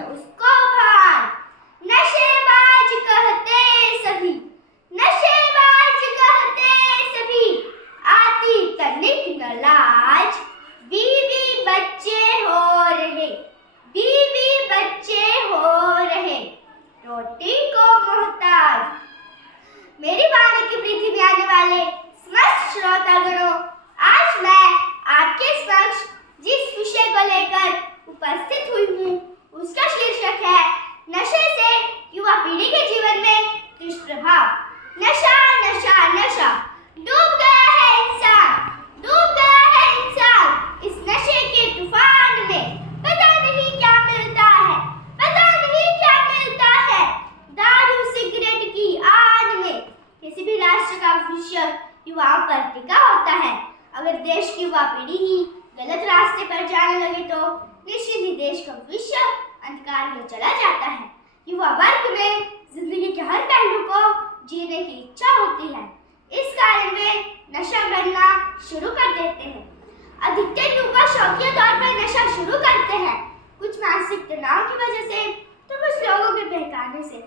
न उसको भान। नशेबाज कहते सभी, नशेबाज कहते सभी, आती तनिक न लाज। बीवी बच्चे हो रहे, बीवी बच्चे हो रहे, रोटी को मोहताज। मेरी वाणी की प्रीति में आने वाले समस्त श्रोतागणों, आज मैं आपके समक्ष जिस विषय को लेकर उपस्थित हुई हूँ उसका शीर्षक है नशे से युवा पीढ़ी के जीवन में दुष्प्रभाव। नशा नशा नशा, डूब गया है इंसान, डूब गया है इंसान इस नशे के तूफान में। पता नहीं क्या मिलता है, पता नहीं क्या मिलता है दारू सिगरेट की आड़ में। किसी भी राष्ट्र का भविष्य युवाओं पर टिका होता है। अगर देश की युवा पीढ़ी ही गलत रास्ते पर जाने लगे तो निश्चित ही देश का भविष्य अंधकार में चला जाता है। युवा वर्ग में जिंदगी के हर पहलू को जीने की इच्छा होती है। इस कारण वे नशा करना शुरू कर देते हैं। अधिकतर युवा शौकिया तौर पर नशा शुरू करते हैं, कुछ मानसिक तनाव की वजह से तो कुछ लोगों के बहकाने से,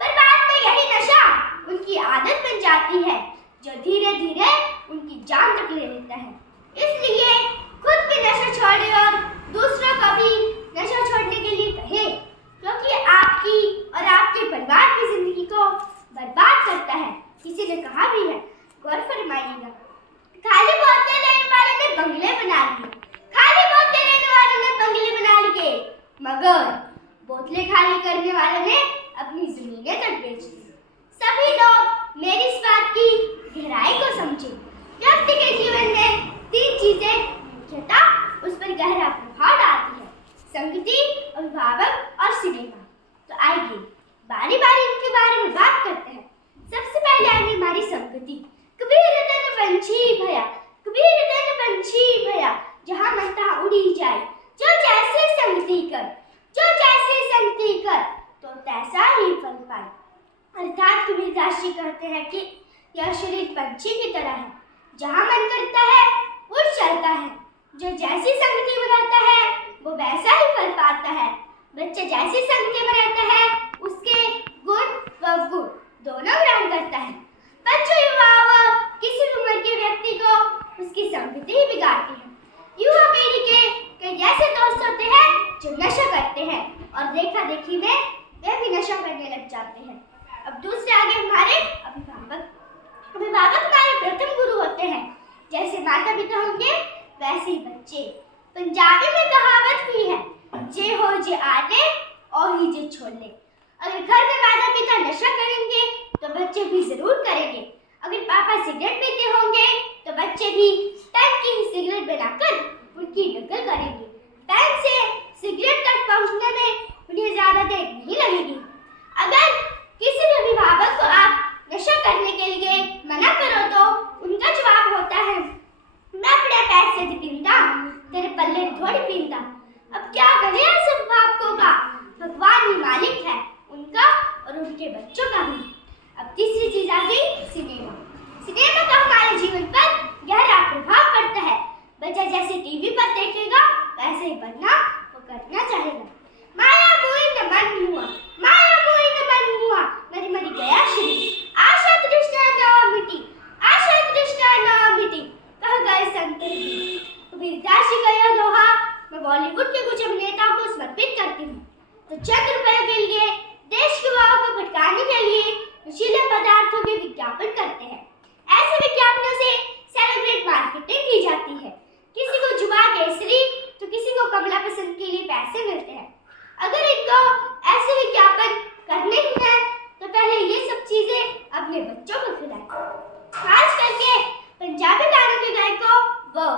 पर बाद में यही नशा उनकी आदत बन जाती है जो धीरे धीरे उनकी जान तक ले लेता है। इसलिए खुद भी नशा छोड़े और दूसरों को भी नशा छोड़ने के लिए कहें, क्योंकि आपकी और आपके परिवार की जिंदगी को बर्बाद करता है। किसी ने कहा भी है, गौर फरमाइएगा, खाली बोतलें लेने वाले ने बंगले बना लिए, खाली बोतलें लेने वाले ने बंगले बना लिए, मगर बोतलें खाली करने वालों ने अपनी जमीनें तक बेच दी। सभी लोग मेरी इस बात की गहराई को समझें। व्यक्ति के जीवन में तीन चीजें मुख्यतः उस पर गहरा प्रभाव डालती है: संगति, अभिभावक और सिनेमा। तो आइए बारी बारी इनके बारे में बात करते हैं। सबसे पहले आएगी हमारी संगति। कबीर तन पंछी भया, कबीर तन पंछी भया, जहाँ मन तहाँ उड़ी जाए। जो जैसे संगति कर, जो जैसे संगति कर, तो तैसा ही फल पाए। अर्थात कबीर दास जी कहते हैं कि यह शरीर पंछी की तरह है, जहाँ मन करता है उड़ चलता है। जो जैसी संगति में रहता है वो वैसा ही फल पाता है। बच्चा जैसी संगति में रहता है उसके गुण व अवगुण दोनों ग्रहण करता है। बच्चों, युवा व किसी भी उम्र के व्यक्ति को उसकी संगति ही बिगाड़ती है। युवा पीढ़ी के कई ऐसे दोस्त होते हैं जो नशा करते हैं और देखा देखी में वे भी नशा करने लग जाते हैं। अब दूसरे आगे हमारे अभिभावक। अभिभावक हमारे प्रथम गुरु होते हैं। जैसे माता पिता होंगे वैसे ही बच्चे। पंजाबी में कहावत भी है, जे हो जे आले और ही जे छोले। अगर घर में माता पिता नशा करेंगे तो बच्चे भी जरूर करेंगे। अगर पापा सिगरेट पीते होंगे तो बच्चे भी टैंक की सिगरेट बनाकर उनकी नकल करेंगे। टैंक से सिगरेट तक पहुंचने में उन्हें ज्यादा देर नहीं लगेगी। अगर किसी भी अभिभावक को आप नशा करने के लिए मना करो तो उनका जवाब होता है, मैं अपने पैसे से पीता, तेरे पल्ले थोड़ी पीता। अब क्या करें ऐसे अभिभावकों का? भगवान ही मालिक है उनका और उनके बच्चों का भी। अब तीसरी चीज आ गई सिनेमा। सिनेमा का हमारे जीवन पर गहरा प्रभाव पड़ता है। बच्चा जैसे टीवी पर देखेगा वैसे ही बनना वो करना चाहेगा। माया मोही न मन हुआ, माया मोही न मन हुआ, मरी मरी गया शरीर। आशा तृष्णा न मिटी, आशा तृष्णा न मिटी, कह गए संत कबीर। कबीर दास जी का यह दोहा मैं बॉलीवुड के कुछ अभिनेताओं को समर्पित करती हूँ। तो चंद रुपए के लिए देश के युवाओं को भटकाने के लिए नशीले पदार्थों के विज्ञापन करते हैं। ऐसे विज्ञापनों से सेलिब्रेट मार्केटिंग की जाती है। किसी को जुबा केसरी तो किसी को कमला पसंद के लिए पैसे मिलते हैं। अगर इनको ऐसे विज्ञापन करने ही हैं तो पहले ये सब चीजें अपने बच्चों को खिलाएं। खास करके पंजाबी गानों के गायकों व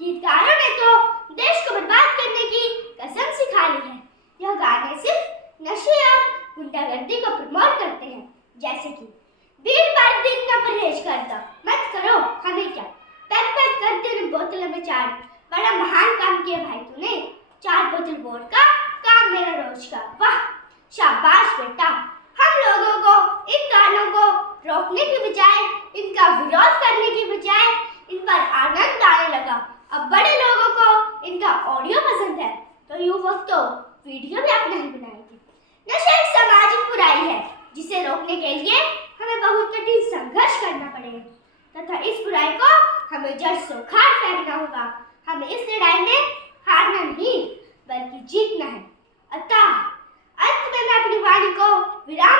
गीतकारों ने तो देश को बर्बाद करने की कसम सिखा ली है। यह गाने सिर्फ नशे और गुंडागर्दी को प्रमोट करते हैं, जैसे कि बीर पर दिन न परहेज करता, मत करो हमें क्या, पैक पैक करते न बोतल में चार, बड़ा महान काम किया भाई तूने, 4 बोतल वोडका, काम मेरा रोज का। वाह शाबाश बेटा। हम लोगों को इन गानों को रोकने की बजाय, इनका विरोध करने की बजाय इन पर आनंद आने लगा। अब बड़े लोगों को इनका ऑडियो पसंद है तो युवक तो वीडियो भी अपने ही बनाए। है जिसे रोकने के लिए हमें बहुत कठिन संघर्ष करना पड़ेगा तथा इस बुराई को हमें जड़ से उखाड़ फेंकना होगा। हमें इस लड़ाई में हारना नहीं बल्कि जीतना है। अतः अंत में मैं अपनी वाणी को विराम